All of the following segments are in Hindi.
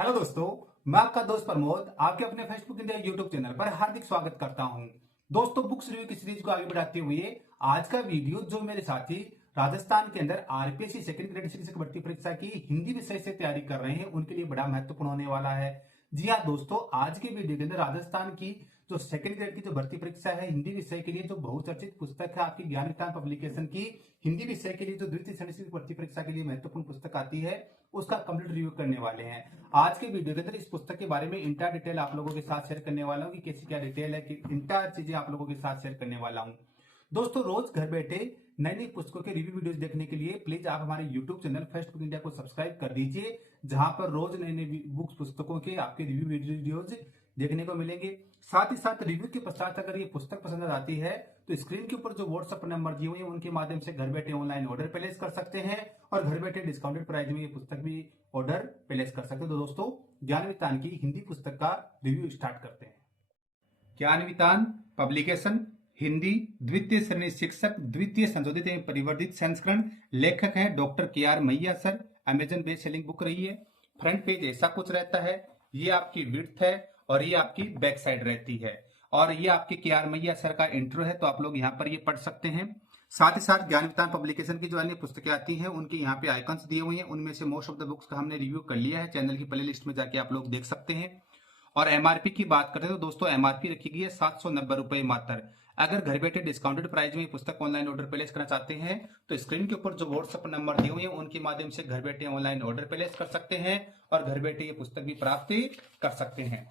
हेलो दोस्तों, मैं आपका दोस्त प्रमोद आपके अपने फेसबुक इंडिया यूट्यूब चैनल पर हार्दिक स्वागत करता हूं। दोस्तों, बुक्स रिव्यू की सीरीज को आगे बढ़ाते हुए आज का वीडियो जो मेरे साथी राजस्थान के अंदर आरपीएससी सेकंड ग्रेड शिक्षक भर्ती परीक्षा की हिंदी विषय से तैयारी कर रहे हैं उनके लिए बड़ा महत्वपूर्ण होने वाला है। जी हाँ दोस्तों, आज के वीडियो के अंदर राजस्थान की जो सेकंड ग्रेड की जो भर्ती परीक्षा है हिंदी विषय के लिए जो बहुचर्चित पुस्तक है आपकी ज्ञान विज्ञान पब्लिकेशन की हिंदी विषय के लिए जो द्वितीय श्रेणी की भर्ती परीक्षा के लिए महत्वपूर्ण पुस्तक आती है उसका कंप्लीट रिव्यू करने वाले हैं। आज के वीडियो के अंदर इस पुस्तक के बारे में इंटायर डिटेल आप लोगों के साथ शेयर करने वाला हूँ कि कैसी क्या डिटेल है कि इंटायर चीजें आप लोगों के साथ शेयर करने वाला हूँ। दोस्तों, रोज घर बैठे नई नई पुस्तकों के रिव्यू वीडियोस देखने के लिए प्लीज आप हमारे यूट्यूब चैनल फेसबुक इंडिया को सब्सक्राइब कर दीजिए, जहां पर रोज नई नई बुक्स पुस्तकों के आपके रिव्यू वीडियोज देखने को मिलेंगे। साथ ही साथ रिव्यू के पश्चात अगर ये पुस्तक पसंद आती है तो स्क्रीन के ऊपर जो व्हाट्सएप नंबर दिए हुए हैं उनके माध्यम से घर बैठे ऑनलाइन ऑर्डर प्लेस कर सकते हैं और घर बैठे डिस्काउंटेड प्राइस में ये पुस्तक भी ऑर्डर प्लेस कर सकते हैं। तो दोस्तों, ज्ञान विज्ञान की हिंदी पुस्तक का रिव्यू स्टार्ट करते हैं। ज्ञान विज्ञान पब्लिकेशन हिंदी द्वितीय श्रेणी शिक्षक द्वितीय संशोधित एवं परिवर्धित संस्करण। लेखक हैं डॉक्टर के.आर. मैया sir. Amazon best selling book रही है। फ्रंट पेज ऐसा कुछ रहता है, ये आपकी विड्थ है और ये आपकी बैक साइड रहती है और ये आपके के.आर. मैया सर का इंट्रो है, तो आप लोग यहाँ पर ये पढ़ सकते हैं। साथ ही साथ ज्ञान विज्ञान पब्लिकेशन की जो अन्य पुस्तकें आती हैं उनके यहाँ पे आइकन्स दिए हुए हैं, उनमें से मोस्ट ऑफ द बुक्स का हमने रिव्यू कर लिया है। चैनल की प्ले लिस्ट में जाके आप लोग देख सकते हैं। और एमआरपी की बात करें तो दोस्तों एमआरपी रखी गई है 790 रुपए मात्र। अगर घर बैठे डिस्काउंटेड प्राइस में पुस्तक ऑनलाइन ऑर्डर प्लेस करना चाहते हैं तो स्क्रीन के ऊपर जो व्हाट्सएप नंबर दिए हुए हैं उनके माध्यम से घर बैठे ऑनलाइन ऑर्डर प्लेस कर सकते हैं और घर बैठे ये पुस्तक भी प्राप्त कर सकते हैं।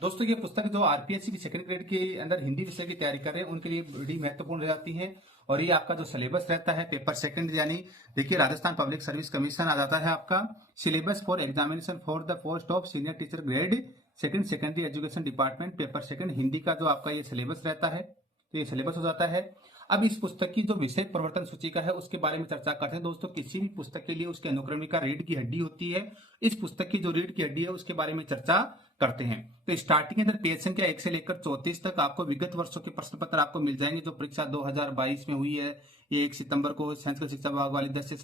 दोस्तों, ये पुस्तक जो आरपीएससी की सेकंड ग्रेड के अंदर हिंदी विषय की तैयारी कर रहे हैं उनके लिए बड़ी महत्वपूर्ण रहती है और ये आपका जो सिलेबस रहता है पेपर सेकंड, यानी देखिए राजस्थान पब्लिक सर्विस कमीशन आ जाता है आपका syllabus for examination for the post of senior teacher grade second secondary education department paper second Hindi का जो आपका ये सिलेबस रहता है, तो ये सिलेबस हो जाता है। अब इस पुस्तक की जो विषय प्रवर्तन सूची का है उसके बारे में चर्चा करते हैं। दोस्तों, किसी भी पुस्तक के लिए उसके अनुक्रमिका रीढ़ की हड्डी होती है। इस पुस्तक की जो रीढ़ की हड्डी है उसके बारे में चर्चा करते हैं। तो स्टार्टिंग के अंदर पेज संख्या 1 से लेकर 34 तक आपको विगत वर्षों के प्रश्न पत्र आपको मिल जाएंगे जो परीक्षा 2022 में हुई है। ये 1 सितंबर को संस्कृत शिक्षा विभाग वाली 10 से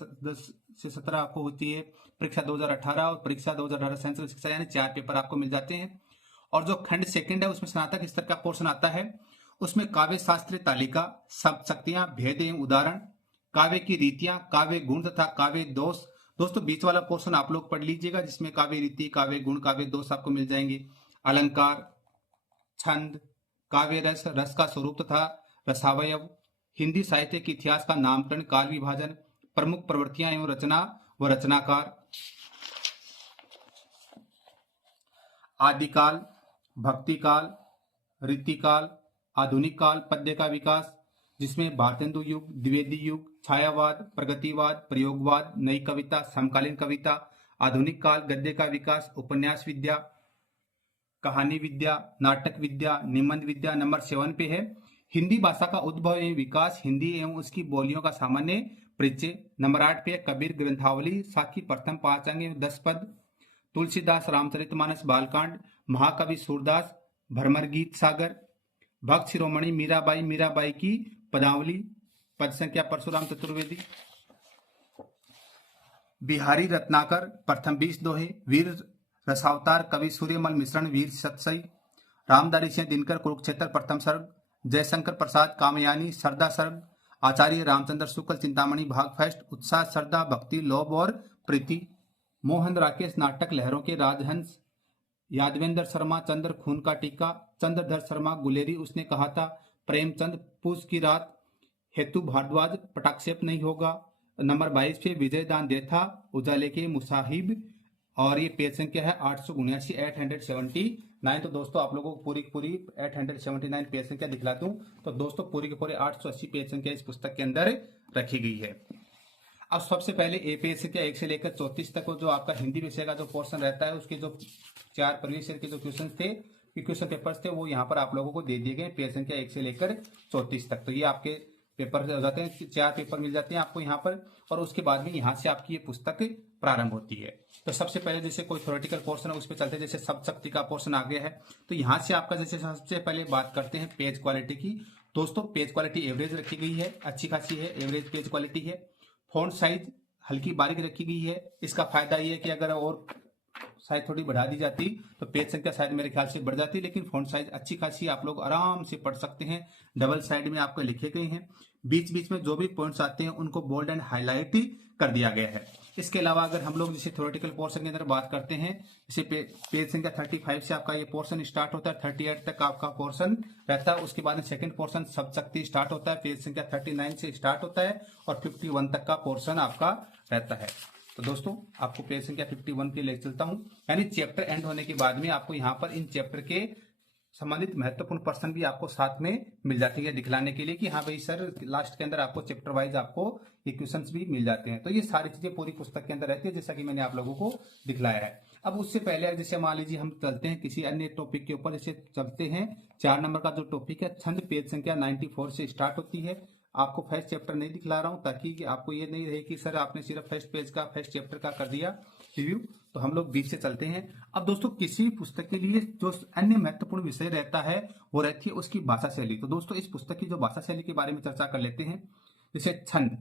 17 आपको होती है। परीक्षा 2018 और परीक्षा 2018 संस्कृत शिक्षा, यानी 4 पेपर आपको मिल जाते हैं। और जो खंड सेकंड है उसमें स्नातक स्तर का पोर्शन आता है। उसमें काव्य शास्त्र तालिका, शब्द शक्तियां, भेद एवं उदाहरण, काव्य की रीतियां, काव्य गुण तथा काव्य दोष। दोस्तों, बीच वाला पोर्शन आप लोग पढ़ लीजिएगा जिसमें काव्य रीति, काव्य गुण, काव्य दोष आपको मिल जाएंगे। अलंकार, छंद, काव्य रस, रस का स्वरूप तथा रसावयव, हिंदी साहित्य के इतिहास का नामकरण, काल विभाजन, प्रमुख प्रवृत्तियां एवं रचना व रचनाकार, आदिकाल, भक्तिकाल, रीतिकाल, आधुनिक काल, पद्य का विकास जिसमें भारतेंदु युग, द्विवेदी युग, छायावाद, प्रगतिवाद, प्रयोगवाद, नई कविता, समकालीन कविता, आधुनिक काल, गद्य का विकास, उपन्यास विद्या, कहानी विद्या, नाटक विद्या, निबंध विद्या। नंबर 7 पे है हिंदी भाषा का उद्भव एवं विकास, हिंदी एवं उसकी बोलियों का सामान्य परिचय। नंबर 8 पे कबीर ग्रंथावली, साखी प्रथम 5 अंग 10 पद, तुलसीदास रामचरितमानस बालकांड, महाकवि सूरदास भरमर गीत सागर, भक्त शिरोमणि मीराबाई, मीराबाई की पदावली, पद संख्या परशुराम चतुर्वेदी, बिहारी रत्नाकर प्रथम 20 दोहे, वीर रसावतार कवि सूर्यमल मिश्रण वीर सतसई, रामधारी सिंह दिनकर कुरुक्षेत्र प्रथम सर्ग, जयशंकर प्रसाद कामयानी सरदा सर्ग, आचार्य रामचंद्र शुक्ल चिंतामणि भाग फर्स्ट, उत्साह श्रद्धा भक्ति लोभ और प्रीति, मोहन राकेश नाटक लहरों के राजहंस, यादवेंद्र शर्मा चंद्र खून का टीका, चंद्रधर शर्मा गुलेरी उसने कहा था, प्रेमचंद पूस की रात, हेतु भारद्वाज पटाक्षेप नहीं होगा। नंबर 22 पे विजय दान देथा उजाले के मुसाहिब और ये पेज संख्या है 879 तो दोस्तों आप लोगों को पूरी की पूरी 879 पेज संख्या दिखला दूं तो दोस्तों पूरी के पूरे 880 पेज संख्या इस पुस्तक के अंदर रखी गई है। अब सबसे पहले ए पेज संख्या 1 से लेकर 34 तक जो आपका हिंदी विषय का जो पोर्शन रहता है उसके जो 4 प्रीवियस ईयर के जो क्वेश्चन थे, क्वेश्चन पेपर्स थे, वो यहाँ पर आप लोगों को दे दिए गए पेज संख्या 1 से लेकर 34 तक। तो ये आपके पेपर हो जाते हैं, 4 पेपर मिल जाते हैं आपको यहाँ पर और उसके बाद में यहाँ से आपकी ये पुस्तक प्रारंभ होती है। तो सबसे पहले जैसे कोई थ्योरेटिकल पोर्शन है उस पर चलते हैं, जैसे शब्द शक्ति का पोर्शन आ गया है तो यहाँ से आपका जैसे सबसे पहले बात करते हैं पेज क्वालिटी की। दोस्तों, पेज क्वालिटी एवरेज रखी गई है, अच्छी खासी है, एवरेज पेज क्वालिटी है। फॉन्ट साइज हल्की बारीक रखी गई है। इसका फायदा ये है कि अगर और साइज थोड़ी बढ़ा दी जाती तो पेज संख्या शायद मेरे ख्याल से बढ़ जाती, लेकिन फॉन्ट साइज अच्छी खासी आप लोग आराम से पढ़ सकते हैं। डबल साइड में आपको लिखे गए हैं। बीच बीच में जो भी पॉइंट्स आते हैं उनको बोल्ड एंड हाईलाइट कर दिया गया है। इसके अलावा अगर हम लोग जैसे थ्योरेटिकल पोर्शन के अंदर बात करते हैं, जैसे पेज संख्या 35 से आपका ये पोर्शन स्टार्ट होता है, 38 तक आपका पोर्शन रहता है। उसके बाद में सेकंड पोर्शन शब्द शक्ति स्टार्ट होता है, पेज संख्या 39 से स्टार्ट होता है और 51 तक का पोर्शन आपका रहता है। तो दोस्तों आपको पेज संख्या 51 के ले चलता हूं, यानी चैप्टर एंड होने के बाद में आपको यहाँ पर इन चैप्टर के संबंधित महत्वपूर्ण पर्सन भी आपको साथ में मिल जाती है दिखलाने के लिए कि हाँ भाई सर लास्ट के अंदर आपको चैप्टर वाइज आपको ये क्वेश्चंस भी मिल जाते हैं। तो ये सारी चीजें पूरी पुस्तक के अंदर रहती है, जैसा कि मैंने आप लोगों को दिखलाया है। अब उससे पहले जैसे मान लीजिए हम चलते हैं किसी अन्य टॉपिक के ऊपर, जैसे चलते हैं 4 नंबर का जो टॉपिक है छंद, पेज संख्या 94 से स्टार्ट होती है। आपको फर्स्ट चैप्टर नहीं दिखला रहा हूं ताकि आपको ये नहीं रहे कि सर आपने सिर्फ फर्स्ट पेज का फर्स्ट चैप्टर का कर दिया रिव्यू। तो हम लोग बीच से चलते हैं। अब दोस्तों किसी पुस्तक के लिए जो अन्य महत्वपूर्ण विषय रहता है वो रहती है उसकी भाषा शैली। तो दोस्तों इस पुस्तक की जो भाषा शैली के बारे में चर्चा कर लेते हैं। जैसे छंद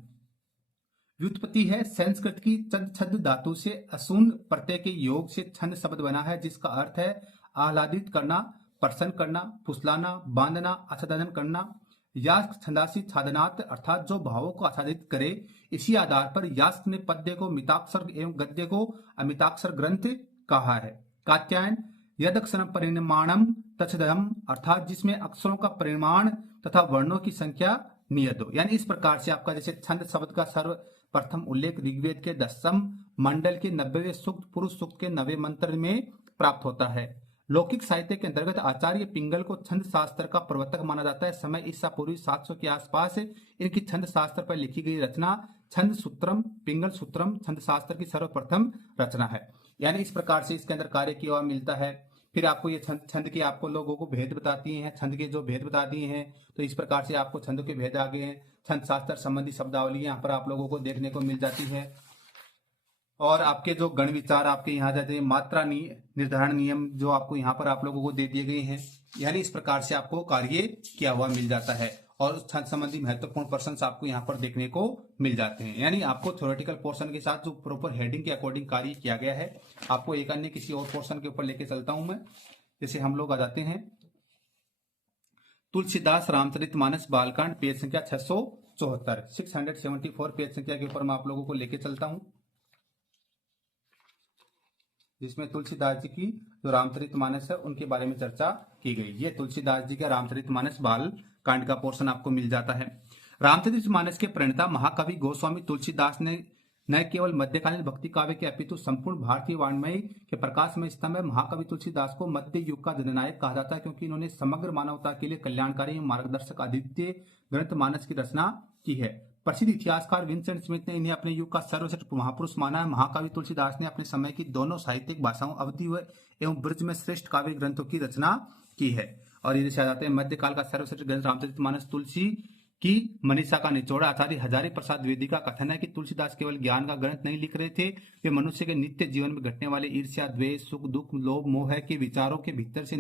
व्युत्पत्ति है संस्कृत की चंद छंद धातु से असून प्रत्यय के योग से छंद शब्द बना है, जिसका अर्थ है आह्लादित करना, प्रसन्न करना, फुसलाना, बांधना, आच्छादन करना। यास्क छंदासी छादनात् अर्थात जो भावों को आच्छादित करे। इसी आधार पर यास्क ने पद्य को मिताक्षर एवं गद्य को अमिताक्षर ग्रंथ कहा है। कात्यायन यदक्षर परिमाणम तच्छदम अर्थात जिसमें अक्षरों का परिमाण तथा वर्णों की संख्या नियत हो। यानी इस प्रकार से आपका जैसे छंद शब्द का सर्वप्रथम उल्लेख ऋग्वेद के 10वें मंडल के 90वें सूक्त पुरुष सूक्त के 9वें मंत्र में प्राप्त होता है। लौकिक साहित्य के अंतर्गत आचार्य पिंगल को छंद शास्त्र का प्रवर्तक माना जाता है। समय ईसा पूर्व 700 के आसपास इनकी छंद शास्त्र पर लिखी गई रचना छंद सूत्रम पिंगल सूत्रम छंद शास्त्र की सर्वप्रथम रचना है। यानी इस प्रकार से इसके अंदर कार्य किया हुआ मिलता है। फिर आपको ये छंद के आपको लोगों को भेद बताती हैं, छंद के जो भेद बता दिए हैं। तो इस प्रकार से आपको छंद के भेद आ गए हैं। छंद शास्त्र संबंधी शब्दावली यहाँ पर आप लोगों को देखने को मिल जाती है। और आपके जो गण विचार आपके यहाँ जाते हैं, मात्रा निर्धारण नियम जो आपको यहाँ पर आप लोगों को दे दिए गए हैं। यानी इस प्रकार से आपको कार्य किया हुआ मिल जाता है और छंद संबंधी महत्वपूर्ण पर्सन आपको यहाँ पर देखने को मिल जाते हैं। यानी आपको थ्योरेटिकल पोर्शन के साथ जो प्रॉपर हेडिंग के अकॉर्डिंग कार्य किया गया है। आपको एक अन्य किसी और पोर्शन के ऊपर लेके चलता हूं मैं। जैसे हम लोग आ जाते हैं तुलसीदास रामचरितमानस बालकांड, पेज संख्या 674 674 पेज संख्या के ऊपर मैं आप लोगों को लेके चलता हूं, जिसमें तुलसीदास जी की जो रामचरितमानस है उनके बारे में चर्चा की गई। ये तुलसीदास जी का रामचरितमानस बाल कांड का पोर्शन आपको मिल जाता है। रामचरितमानस के प्रणेता महाकवि गोस्वामी तुलसीदास ने न केवल मध्यकालीन भक्ति काव्य के अपितु संपूर्ण भारतीय वाङ्मय के प्रकाश में स्तंभ है। महाकवि तुलसीदास को मध्य युग का जननायक कहा जाता है, क्योंकि इन्होंने समग्र मानवता के लिए कल्याणकारी मार्गदर्शक अद्वितीय ग्रंथ मानस की रचना की है। प्रसिद्ध इतिहासकार विंसेंट स्मिथ ने इन्हें अपने युग का सर्वश्रेष्ठ महापुरुष माना है। महाकवि तुलसीदास ने अपने समय की दोनों साहित्यिक भाषाओं अवधी एवं ब्रज में श्रेष्ठ काव्य ग्रंथों की रचना की है। और ये जैसे आ जाते हैं मध्यकाल का सर्वश्रेष्ठ ग्रंथ रामचरितमानस तुलसी की मनीषा का निचोड़ा। आचार्य हजारी प्रसाद द्विवेदी का कथन है कि तुलसीदास केवल ज्ञान का ग्रंथ नहीं लिख रहे थे, वे मनुष्य के नित्य जीवन में घटने वाले ईर्ष्या, द्वेष, सुख, दुख, लोभ, मोह के विचारों के भीतर से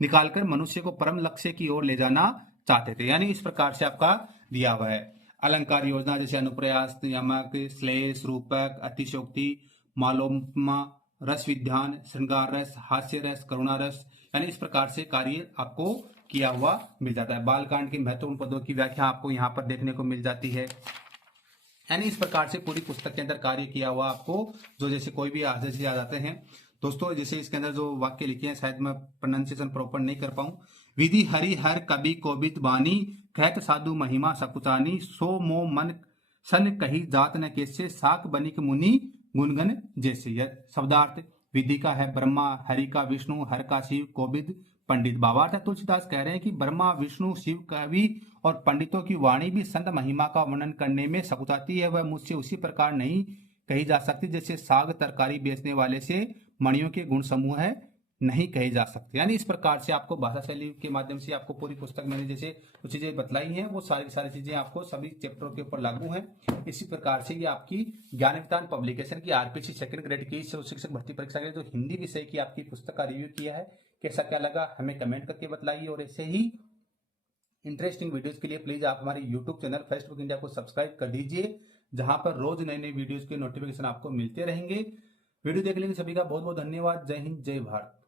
निकालकर मनुष्य को परम लक्ष्य की ओर ले जाना चाहते थे। यानी इस प्रकार से आपका दिया हुआ है। अलंकार योजना जैसे अनुप्रयास, यमक, श्लेष, रूपक, अतिशोक्ति, मालोपमा, रस विधान, श्रृंगार रस, हास्य रस, करुणा रस, यानी इस प्रकार से कार्य आपको किया हुआ मिल जाता है। बालकांड के महत्वपूर्ण पदों की व्याख्या आपको यहाँ पर देखने को मिल जाती है। यानी इस प्रकार से पूरी पुस्तक के अंदर कार्य किया हुआ आपको जो जैसे कोई भी आदर्श आ जाते हैं। दोस्तों जैसे इसके अंदर जो वाक्य लिखे हैं शायद मैं प्रोनाउंसिएशन प्रॉपर नहीं कर पाऊं। विधि हरि हर कवि कोबित बानी, कहत साधु महिमा सकुचानी, सो मो मन सन कही जात न कैसे, साक बनिक मुनि गुणगन जैसे। यह शब्दार्थ विधि का है ब्रह्मा, हरि का विष्णु, हर का शिव, कोविद पंडित। भावार्थ तुलसीदास कह रहे हैं कि ब्रह्मा, विष्णु, शिव, कवि और पंडितों की वाणी भी संत महिमा का वर्णन करने में सकुचाती है। वह मुझसे उसी प्रकार नहीं कही जा सकती जैसे साग तरकारी बेचने वाले से मणियों के गुण समूह है नहीं कही जा सकते। यानी इस प्रकार से आपको भाषा शैली के माध्यम से आपको पूरी पुस्तक मैंने जैसे कुछ चीजें बतलाई हैं वो सारी चीजें आपको सभी चैप्टरों के ऊपर लागू हैं। इसी प्रकार से ये आपकी ज्ञान विज्ञान पब्लिकेशन की आरपीसी सेकंड ग्रेड की शिक्षक भर्ती परीक्षा के जो हिंदी विषय की आपकी पुस्तक का रिव्यू किया है, कैसा क्या लगा हमें कमेंट करके बताइए। और ऐसे ही इंटरेस्टिंग वीडियोस के लिए प्लीज आप हमारे यूट्यूब चैनल फेसबुक इंडिया को सब्सक्राइब कर दीजिए। जहां पर रोज नई नई वीडियोस के नोटिफिकेशन आपको मिलते रहेंगे। वीडियो देखने के लिए सभी का बहुत बहुत धन्यवाद। जय हिंद, जय भारत।